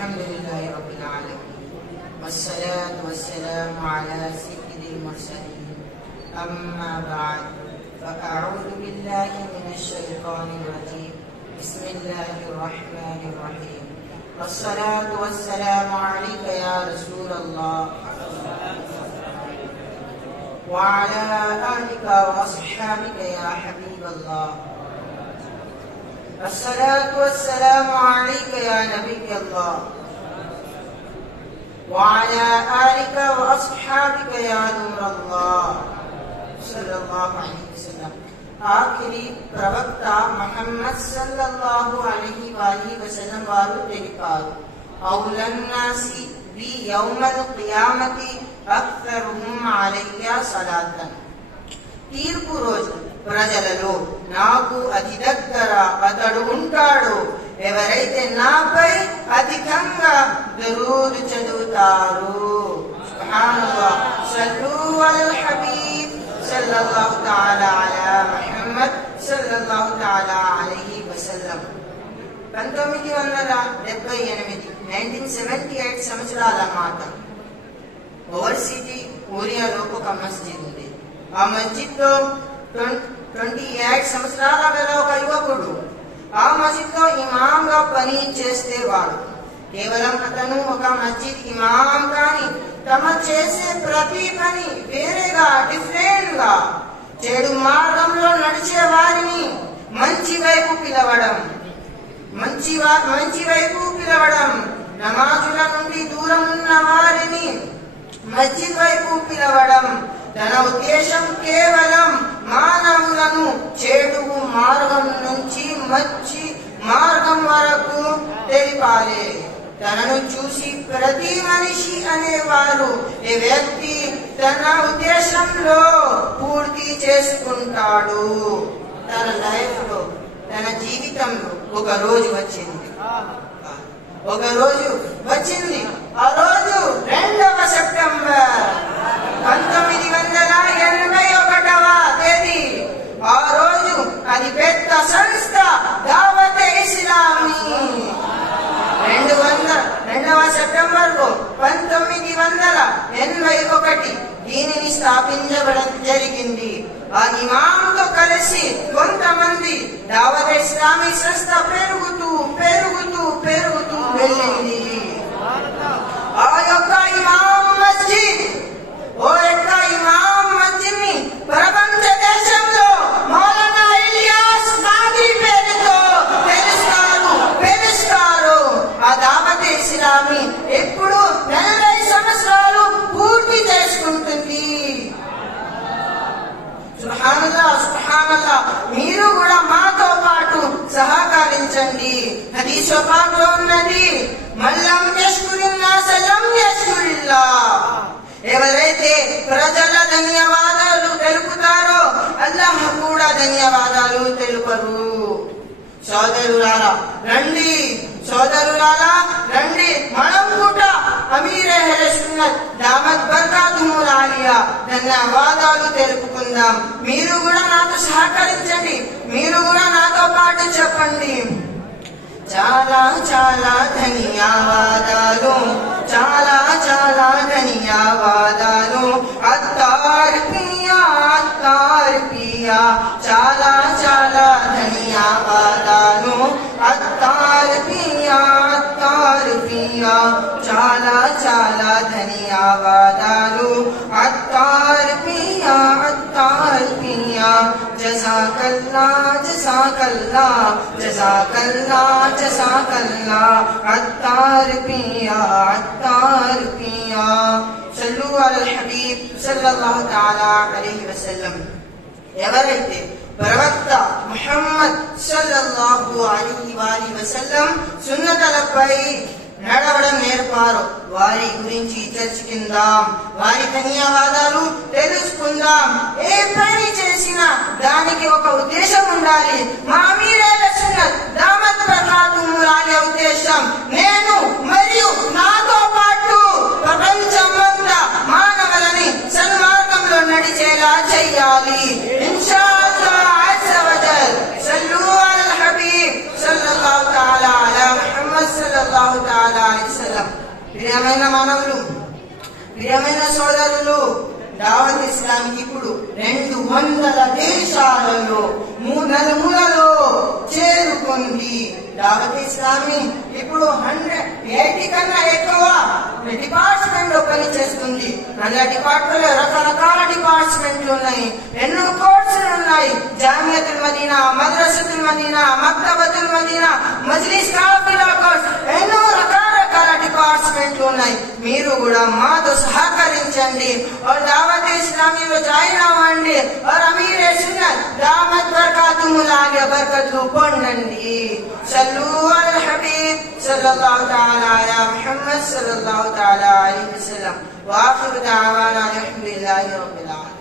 अल्हम्दुलिल्लाहि रब्बिल आलमीन वस्सलातु वस्सलामु अला सय्यिदिल मुरसलीन अम्मा बाद फ़अऊज़ु बिल्लाहि मिनश शैतानिर रजीम बिस्मिल्लाहिर रहमानिर रहीम वस्सलातु वस्सलामु अलैका या रसूलल्लाह व अला आलिका व अस्हाबिका या हबीबल्लाह अस्सलातु वस्सलामु अलैका या नबियल्लाह व अला आलिका व अस्हाबिका या नूरल्लाह सल्लल्लाहु अलैहि वसल्लम। आखिरी प्रवक्త मुहम्मद सल्लल्लाहु अलैहि वसल्లం వారు తెలిపారు, ఔలన్నాసి బి యౌమల్ ఖియామతి అక్తరుహుమ్ అలయ్యా సలాతన్. తీర్పు రోజు ప్రజలలో నాకు అతి దగ్గర అతడు ఉంటాడు ఎవరైతే నాపై అధికంగా దరూద్ చదువుతారు. సుబ్హానల్లాహ్. సల్లు అలల్ హబీబ్ సల్లల్లాహు తఆలా అలా ముహమ్మద్ సల్లల్లాహు తఆలా అలైహి వసల్లం. 1978 1978 సంవత్సరాల మాట ఓవర్ సిటీ ఓరియాలో ఒక మస్జిద్ ఉంది. ఆ మస్జిద్లో 28 సంవత్సరాల గల ఒక యువకుడు ఆ మస్జిద్లో ఇమాంగా పని చేసేవాడు. కేవలం అతను ఒక మస్జిద్ ఇమాం కానీ తమ చేసే ప్రతి పని వేరేగా డిఫరెంట్ గా చెడు మార్గంలో నడిచే వారిని మంచి వైపు పిలవడం, నమాజుల నుండి దూరం ఉన్న వారిని మస్జిద్ వైపు పిలవడం. తన ఉద్దేశం కేవలం మానవులను చెడు మార్గం నుంచి మంచి మార్గం వరకు తెలిపాలి. తనను చూసి ప్రతి మనిషి అనేవారు ఈ వ్యక్తి తన ఉద్దేశంలో పూర్తి చేసుకుంటాడు. తన లైఫ్ లో తన జీవితంలో ఒక రోజు వచ్చింది. ఆ రోజు 2వ సెప్టెంబర్ 1981వ తేదీ. ఆ రోజు అది పెద్ద సంస్థ దావత్ ఇస్లామీ 2వ సెప్టెంబర్ 1981 దీనిని స్థాపించబడం జరిగింది. ఆ ఇమాంతో కలిసి కొంతమంది దావత్ ఇస్లామీ సంస్థ పెరుగుతూ వెళ్ళింది. ఆ యొక్క ఇమాం మస్జిద్ ని ప్రపంచ దేశంలో మౌలానా ఇలియాస్ గాంధీ పేరుతో పిలుస్తారు. ఆ దావత్ ఇస్లామీ ఇప్పుడు 40 సంవత్సరాలు పూర్తి చేసుకుంటుంది. సుబ్హానల్లాహ్. మీరు కూడా మాతో పాటు సహకరించండి. హదీస్ పాక్లో ఉన్నది, మల్లం యష్కురిన్నాస్ లం యష్కురిల్లాహ్. ఎవరైతే ప్రజల ధన్యవాదాలు తెలుపుతారో అల్లాహ్ కూడా ధన్యవాదాలు తెలుపరు. సోదరులారా రండి, మనం కూడా అమీర్ అహ్లే సున్నత్ దామత్ బర్కాతుహుల్ ఆలియా ధన్యవాదాలు తెలుపుకుందాం. మీరు కూడా నాతో సహకరించండి. మీరు కూడా నాతో పాటు చెప్పండి, చాలా చాలా ధన్యవాదాలు, చాలా చాలా ధన్యవాదాలు. అత్తార్ పియా చాలా చాలా ధన్యవాదాలు. అత్తార్ పియా చాలా చాలా ధన్యవాదాలు. అత్తార్ పియా జజాకల్లా అత్తార్ పియా. సల్లు అలల్ హబీబ్ సల్లల్లాహు తఆలా అలైహి వసల్లం. ఎవరైతే ప్రవక్త ముహమ్మద్ సల్లల్లాహు అలైహి వసల్లం సున్నతలపై నడవడం నేర్పారో వారి గురించి చర్చించుకుందాం. వారి ధన్యవాదాలు తెలుసుకుందాం. ఏ పని చేసినా దానికి ఒక ఉద్దేశం ఉండాలి. మా అమీర్ అహ్లే సున్నత్ దామత్ బర్కాతుహుల్ ఆలియా ఉద్దేశం నేను మరియు నాతో పాటు ప్రపంచమంతా మానవులని సన్మార్గంలో నడిచేలా చెయ్యాలి. ఇన్షాఅల్లాహ్ అజ్జ వజల్. సల్లు అలల్ హబీబ్ సల్లల్లాహు తఆలా అలా ముహమ్మద్ సల్లల్లాహు తఆలా అలైహి ప్రియమైన మానవులు, ప్రియమైన సోదరులు, దావత్ ఇస్లాంకి ఇప్పుడు 200 దేశాలలో నలుమూలలో చేరుకుంది. దావత్ ఇస్లామీ ఇప్పుడు 180 కన్నా ఎక్కువ డిపార్ట్మెంట్ లో పనిచేస్తుంది. అలా డిపార్ట్మెంట్ లో రకరకాల డిపార్ట్మెంట్లు ఉన్నాయి, ఎన్నో కోర్సులు ఉన్నాయి. జామియాతుల్ మదీనా, మద్రసతుల్ మదీనా, మక్తబతుల్ మదీనా, మజ్లిస్ కాఫిలా కోర్స్, ఎన్నో రకాల డిపార్ట్మెంట్లు ఉన్నాయి. మీరు కూడా మాతో సహకరించండి. దావత్ ఇస్లామీలో జాయిన్ అవ్వండి. అమీర్ సున్నత్ దామత్ బర్కాతుల్ ఆలియా బర్కతులు పొందండి. సల్లు అలల్ హబీబ్ సల్లల్లాహు తఆలా అలా ముహమ్మద్ సల్లల్లాహు తఆలా అలైహి వసల్లం. వాఖిరు దఅవానా అల్హమ్దులిల్లాహి రబ్బిల్ ఆలమీన్.